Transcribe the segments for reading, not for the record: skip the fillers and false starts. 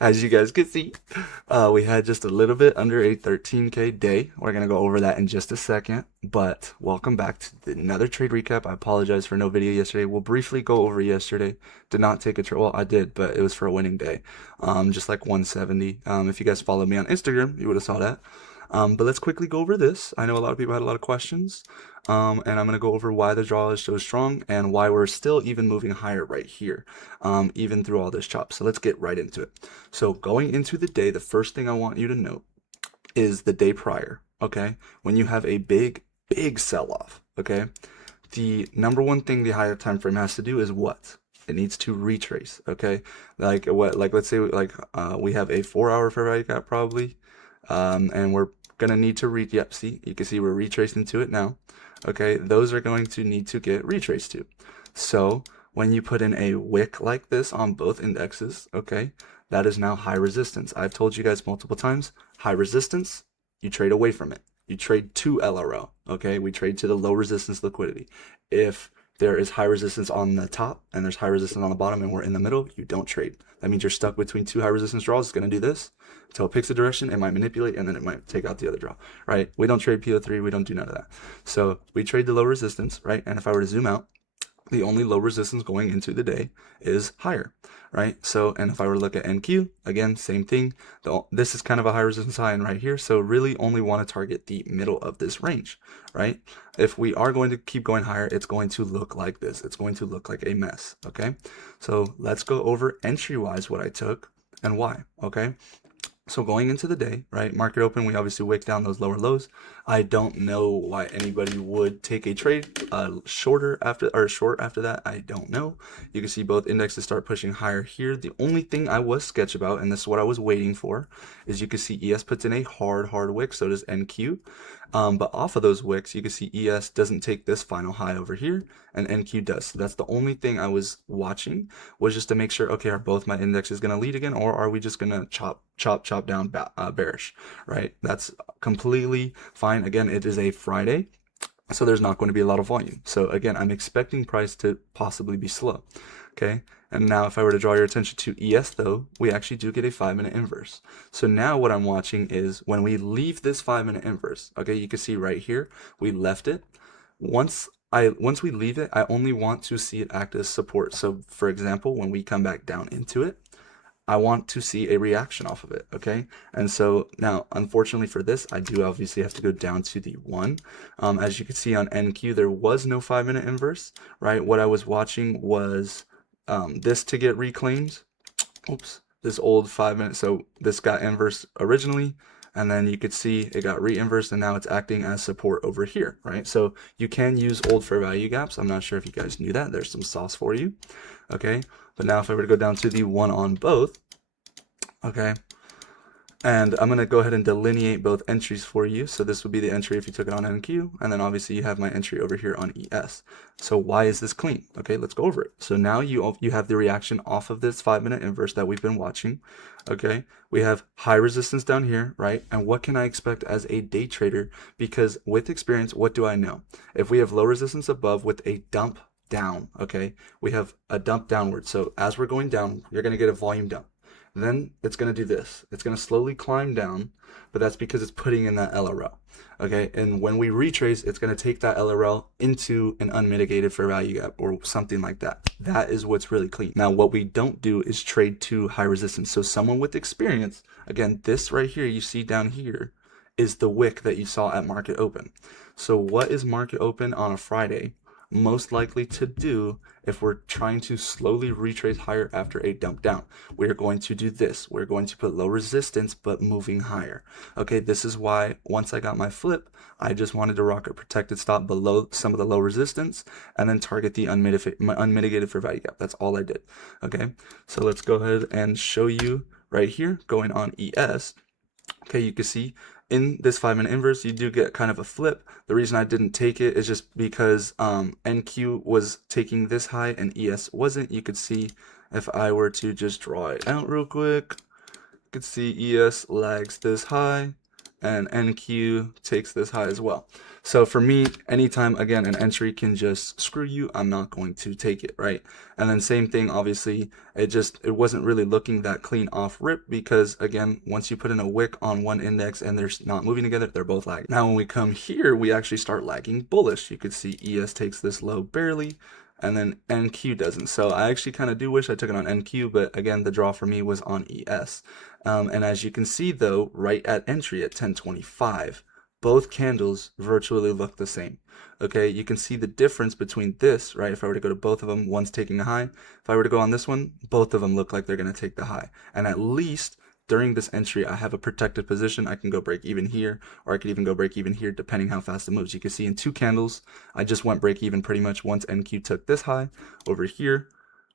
As you guys can see, we had just a little bit under a 13K day. We're going to go over that in just a second, but welcome back to another trade recap. I apologize for no video yesterday. We'll briefly go over yesterday. Did not take a trade. Well, I did, but it was for a winning day. Just like 170. If you guys followed me on Instagram, you would have saw that. But let's quickly go over this. I know a lot of people had a lot of questions, and I'm going to go over why the draw is so strong and why we're still even moving higher right here, even through all this chop. So let's get right into it. So going into the day, the first thing I want you to note is the day prior, okay? When you have a big sell-off, okay? The number one thing the higher time frame has to do is what? It needs to retrace, okay? Like let's say we have a 4-hour fair value gap probably, and we're gonna need to yep, see, you can see we're retracing to it now. Okay, those are going to need to get retraced to. So when you put in a wick like this on both indexes, okay, that is now high resistance. I've told you guys multiple times, high resistance, you trade away from it. You trade to LRL, okay? We trade to the low resistance liquidity. If there is high resistance on the top and there's high resistance on the bottom and we're in the middle, you don't trade. That means you're stuck between two high resistance draws. It's going to do this until it picks a direction. It might manipulate and then it might take out the other draw, right? We don't trade PO3. We don't do none of that. So we trade the low resistance, right? And if I were to zoom out, the only low resistance going into the day is higher, right? So, and if I were to look at NQ, again, same thing. This is kind of a high resistance high and right here. So really only want to target the middle of this range, right? If we are going to keep going higher, it's going to look like this. It's going to look like a mess, okay? So let's go over entry-wise what I took and why, okay? So going into the day, right, market open, we obviously wick down those lower lows. I don't know why anybody would take a trade short after that. I don't know. You can see both indexes start pushing higher here. The only thing I was sketch about, and this is what I was waiting for, is you can see ES puts in a hard wick. So does NQ. But off of those wicks, you can see ES doesn't take this final high over here, and NQ does. So that's the only thing I was watching, was just to make sure, okay, are both my indexes going to lead again, or are we just going to chop down bearish, right? That's completely fine. Again, it is a Friday, so there's not going to be a lot of volume. So again, I'm expecting price to possibly be slow, okay? And now if I were to draw your attention to ES though, we actually do get a 5-minute inverse. So now what I'm watching is when we leave this 5-minute inverse, okay, you can see right here, we left it. Once we leave it, I only want to see it act as support. So for example, when we come back down into it, I want to see a reaction off of it, okay? And so now, unfortunately for this, I do obviously have to go down to the 1. As you can see on NQ, there was no 5-minute inverse, right? What I was watching was this to get reclaimed. Oops, this old 5-minute. So this got inverse originally, and then you could see it got re-inversed, and now it's acting as support over here, right? So you can use old fair value gaps. I'm not sure if you guys knew that. There's some sauce for you, okay? But now if I were to go down to the 1 on both, okay, and I'm going to go ahead and delineate both entries for you. So this would be the entry if you took it on NQ, and then obviously you have my entry over here on ES. So why is this clean? Okay, let's go over it. So now you have the reaction off of this 5-minute inverse that we've been watching. Okay, we have high resistance down here, right? And what can I expect as a day trader? Because with experience, what do I know? If we have low resistance above with a dump down, okay, we have a dump downward. So as we're going down, you're going to get a volume dump. Then it's going to do this. It's going to slowly climb down, but that's because it's putting in that LRL. Okay, and when we retrace, it's going to take that LRL into an unmitigated fair value gap or something like that. That is what's really clean. Now, what we don't do is trade to high resistance. So someone with experience, again, this right here you see down here is the wick that you saw at market open. So what is market open on a Friday most likely to do if we're trying to slowly retrace higher after a dump down? We're going to do this. We're going to put low resistance but moving higher. Okay, this is why once I got my flip, I just wanted to rock a protected stop below some of the low resistance and then target the unmitigated fair value gap. That's all I did. Okay, so let's go ahead and show you right here going on ES. Okay, you can see in this 5-minute inverse, you do get kind of a flip. The reason I didn't take it is just because NQ was taking this high and ES wasn't. You could see if I were to just draw it out real quick, you could see ES lags this high and NQ takes this high as well. So for me, anytime again an entry can just screw you, I'm not going to take it, right? And then same thing, obviously, it wasn't really looking that clean off rip because again, once you put in a wick on one index and they're not moving together, they're both lagging. Now when we come here, we actually start lagging bullish. You could see ES takes this low barely, and then NQ doesn't. So I actually kind of do wish I took it on NQ, but again, the draw for me was on ES. And as you can see though, right at entry at 1025, both candles virtually look the same. Okay, you can see the difference between this, right? If I were to go to both of them, one's taking a high. If I were to go on this one, both of them look like they're going to take the high. And at least during this entry, I have a protected position. I can go break even here, or I could even go break even here, depending how fast it moves. You can see in 2 candles, I just went break even pretty much once NQ took this high over here,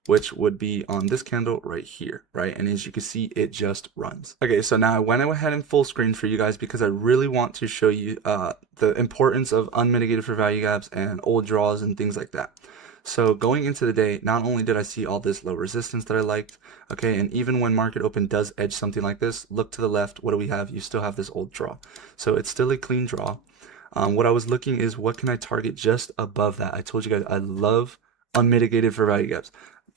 which would be on this candle right here, right? And as you can see, it just runs. Okay, so now I went ahead and full screen for you guys because I really want to show you the importance of unmitigated for value gaps and old draws and things like that. So going into the day, not only did I see all this low resistance that I liked, okay, and even when market open does edge something like this, look to the left, what do we have? You still have this old draw. So it's still a clean draw. What I was looking is what can I target just above that? I told you guys I love unmitigated for value gaps.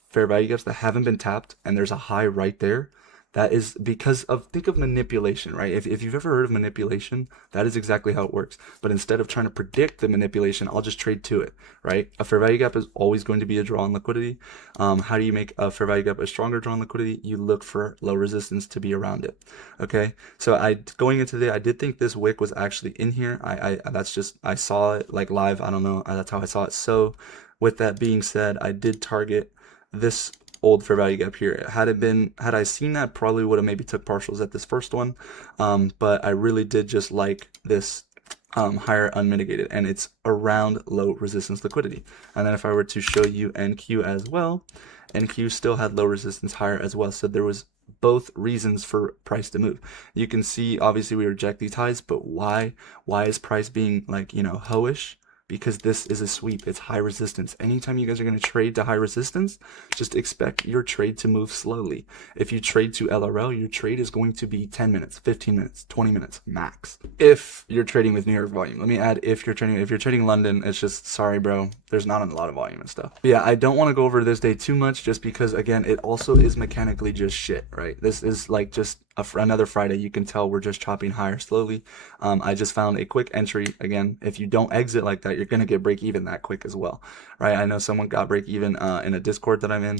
Fair value gaps that haven't been tapped and there's a high right there. That is because of, think of manipulation, right? If you've ever heard of manipulation, that is exactly how it works. But instead of trying to predict the manipulation, I'll just trade to it, right? A fair value gap is always going to be a draw on liquidity. How do you make a fair value gap a stronger draw on liquidity? You look for low resistance to be around it, okay? So going into the day, I did think this wick was actually in here. I saw it like live. I don't know. That's how I saw it. So with that being said, I did target this old fair value gap here. Had I seen that, probably would have maybe took partials at this first one, but I really did just like this higher unmitigated, and it's around low resistance liquidity. And then if I were to show you NQ as well, NQ still had low resistance higher as well, so there was both reasons for price to move. You can see obviously we reject these highs, but why is price being like, you know, hoish? Because this is a sweep. It's high resistance. Anytime you guys are going to trade to high resistance, just expect your trade to move slowly. If you trade to LRL, your trade is going to be 10 minutes, 15 minutes, 20 minutes max. If you're trading with New York volume. Let me add if you're trading London, it's just, sorry bro, there's not a lot of volume and stuff. But yeah, I don't want to go over this day too much just because again, it also is mechanically just shit, right? This is like just another Friday. You can tell we're just chopping higher slowly. I just found a quick entry. Again, if you don't exit like that, you're gonna get break even that quick as well, right? I know someone got break even in a Discord that I'm in.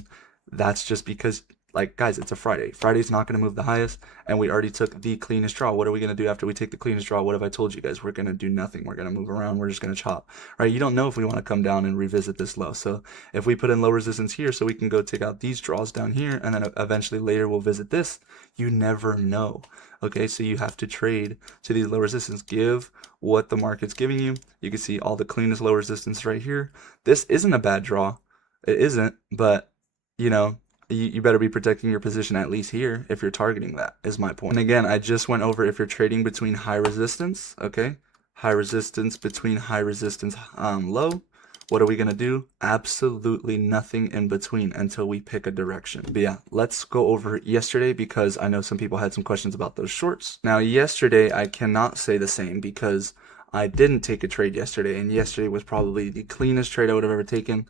That's just because, like, guys, it's a Friday. Friday's not going to move the highest, and we already took the cleanest draw. What are we going to do after we take the cleanest draw? What have I told you guys? We're going to do nothing. We're going to move around. We're just going to chop, right? You don't know if we want to come down and revisit this low. So if we put in low resistance here so we can go take out these draws down here, and then eventually later we'll visit this, you never know. Okay, so you have to trade to these low resistance. Give what the market's giving you. You can see all the cleanest low resistance right here. This isn't a bad draw. It isn't, but, you know, you better be protecting your position at least here if you're targeting that, is my point. And again, I just went over if you're trading between high resistance, okay? High resistance between high resistance low. What are we going to do? Absolutely nothing in between until we pick a direction. But yeah, let's go over yesterday because I know some people had some questions about those shorts. Now, yesterday, I cannot say the same because I didn't take a trade yesterday, and yesterday was probably the cleanest trade I would have ever taken.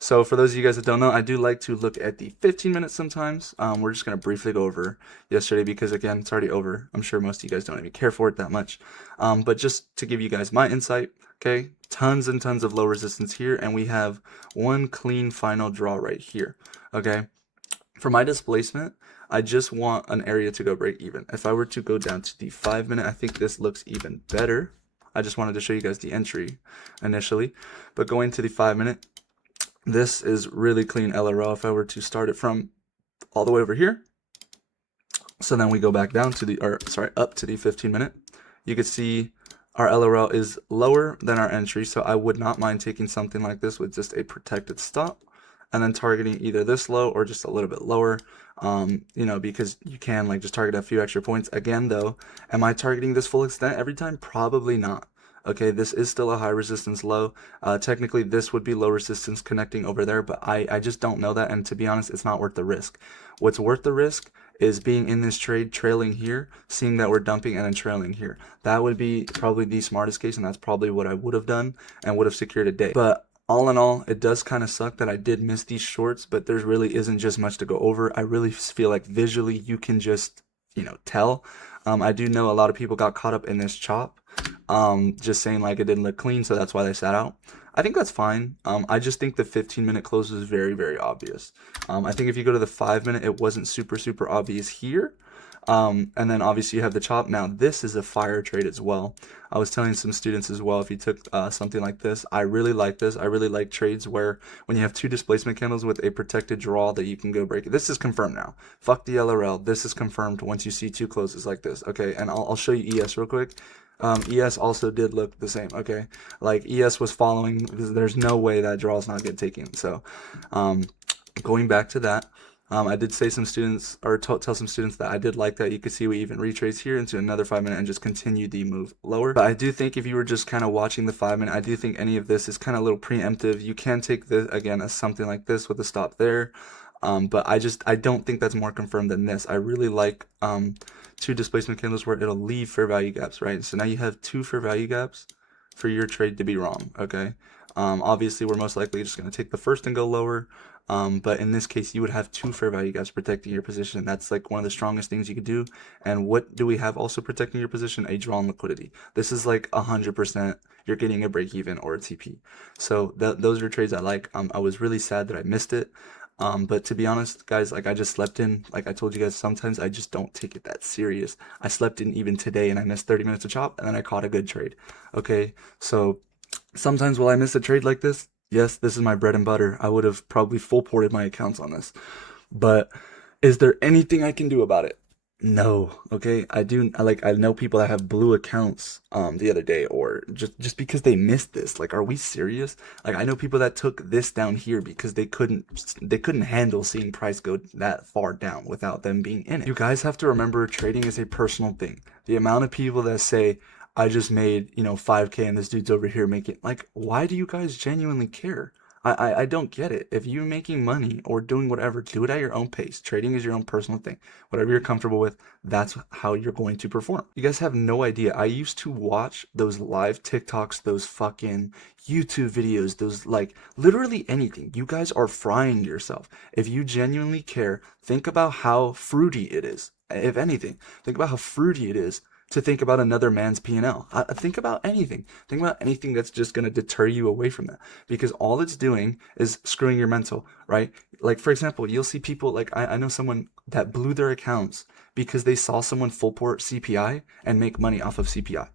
So for those of you guys that don't know, I do like to look at the 15 minutes sometimes. We're just going to briefly go over yesterday because, again, it's already over. I'm sure most of you guys don't even care for it that much. But just to give you guys my insight, okay, tons and tons of low resistance here, and we have one clean final draw right here, okay? For my displacement, I just want an area to go break even. If I were to go down to the 5 minute, I think this looks even better. I just wanted to show you guys the entry initially, but going to the 5 minute, this is really clean LRL. If I were to start it from all the way over here, so then we go back down to up to the 15 minute, you can see our LRL is lower than our entry, so I would not mind taking something like this with just a protected stop and then targeting either this low or just a little bit lower, you know, because you can like just target a few extra points. Again, though, am I targeting this full extent every time? Probably not. Okay, this is still a high resistance low. Technically, this would be low resistance connecting over there, but I just don't know that. And to be honest, it's not worth the risk. What's worth the risk is being in this trade, trailing here, seeing that we're dumping and then trailing here. That would be probably the smartest case, and that's probably what I would have done and would have secured a day. But all in all, it does kind of suck that I did miss these shorts, but there really isn't just much to go over. I really feel like visually you can just, tell. I do know a lot of people got caught up in this chop, just saying like it didn't look clean, so that's why they sat out. I think that's fine. I just think the 15-minute close was very, very obvious. I think if you go to the 5-minute, it wasn't super, super obvious here. And then obviously you have the chop. Now this is a fire trade as well. I was telling some students as well, if you took something like this, I really like this. I really like trades where when you have two displacement candles with a protected draw that you can go break it. This is confirmed now. Fuck the LRL. This is confirmed once you see two closes like this. Okay, and I'll show you ES real quick. ES also did look the same. Okay, like ES was following. There's no way that draw is not getting taken. So going back to that, I did say some students, or tell some students that I did like that. You could see we even retrace here into another 5-minute and just continue the move lower. But I do think if you were just kind of watching the 5-minute, I do think any of this is kind of a little preemptive. You can take this again as something like this with a stop there. But I don't think that's more confirmed than this. I really like two displacement candles where it'll leave fair value gaps, right? So now you have two fair value gaps for your trade to be wrong, okay? Obviously, we're most likely just going to take the first and go lower. But in this case, you would have two fair value gaps protecting your position. That's like one of the strongest things you could do. And what do we have also protecting your position? A drawn liquidity. This is like 100%. You're getting a break even or a TP. So those are trades I like. I was really sad that I missed it. But to be honest, guys, like I just slept in. Like I told you guys, sometimes I just don't take it that serious. I slept in even today and I missed 30 minutes of chop and then I caught a good trade. Okay, so sometimes will I miss a trade like this? Yes, this is my bread and butter. I would have probably full ported my accounts on this. But is there anything I can do about it? No. Okay. I know people that have blue accounts the other day, or just because they missed this. Like, are we serious? Like, I know people that took this down here because they couldn't handle seeing price go that far down without them being in it. You guys have to remember trading is a personal thing. The amount of people that say I just made, 5K and this dude's over here making, like, why do you guys genuinely care? I don't get it. If you're making money or doing whatever, do it at your own pace. Trading is your own personal thing. Whatever you're comfortable with, that's how you're going to perform. You guys have no idea. I used to watch those live TikToks, those fucking YouTube videos, those like literally anything. You guys are frying yourself. If you genuinely care, think about how fruity it is. If anything, think about how fruity it is to think about another man's P&L. Think about anything. Think about anything that's just going to deter you away from that, because all it's doing is screwing your mental, right? Like, for example, you'll see people like I know someone that blew their accounts because they saw someone full port CPI and make money off of CPI.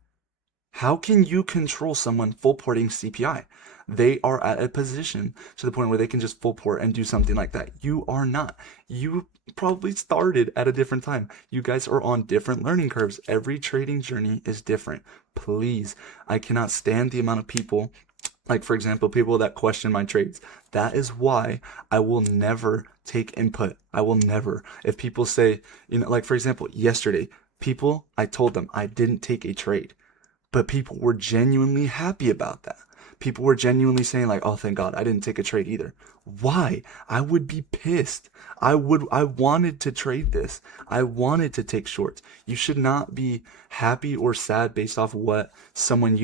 How can you control someone full porting CPI? They are at a position to the point where they can just full port and do something like that. You are not. You probably started at a different time. You guys are on different learning curves. Every trading journey is different. Please, I cannot stand the amount of people, like for example, people that question my trades. That is why I will never take input. I will never. If people say, like for example, yesterday, I told them I didn't take a trade. But people were genuinely happy about that. People were genuinely saying like, "Oh, thank God, I didn't take a trade either." Why? I would be pissed. I wanted to trade this. I wanted to take shorts. You should not be happy or sad based off what someone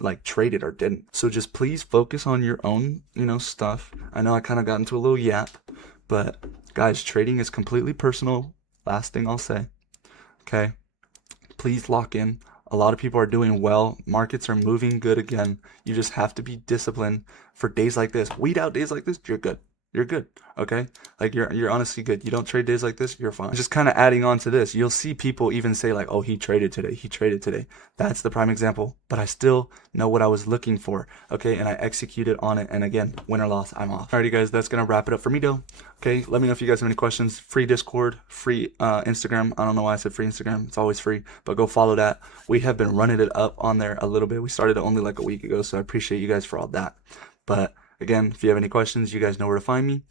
like traded or didn't. So just please focus on your own, stuff. I know I kind of got into a little yap, but guys, trading is completely personal. Last thing I'll say. Okay? Please lock in. A lot of people are doing well. Markets are moving good again. You just have to be disciplined for days like this. Weed out days like this, you're good. You're good. Okay? Like you're honestly good. You don't trade days like this, you're fine. Just kind of adding on to this, you'll see people even say like, "Oh, he traded today. He traded today." That's the prime example. But I still know what I was looking for. Okay? And I executed on it. And again, win or loss, I'm off. Alrighty guys, that's gonna wrap it up for me though. Okay, let me know if you guys have any questions. Free Discord, free Instagram. I don't know why I said free Instagram. It's always free, but go follow that. We have been running it up on there a little bit. We started it only like a week ago, so I appreciate you guys for all that. But again, if you have any questions, you guys know where to find me.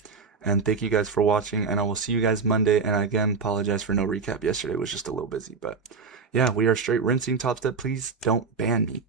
And thank you guys for watching, and I will see you guys Monday. And I again apologize for no recap yesterday. It was just a little busy, but yeah, we are straight rinsing Top Step. Please don't ban me.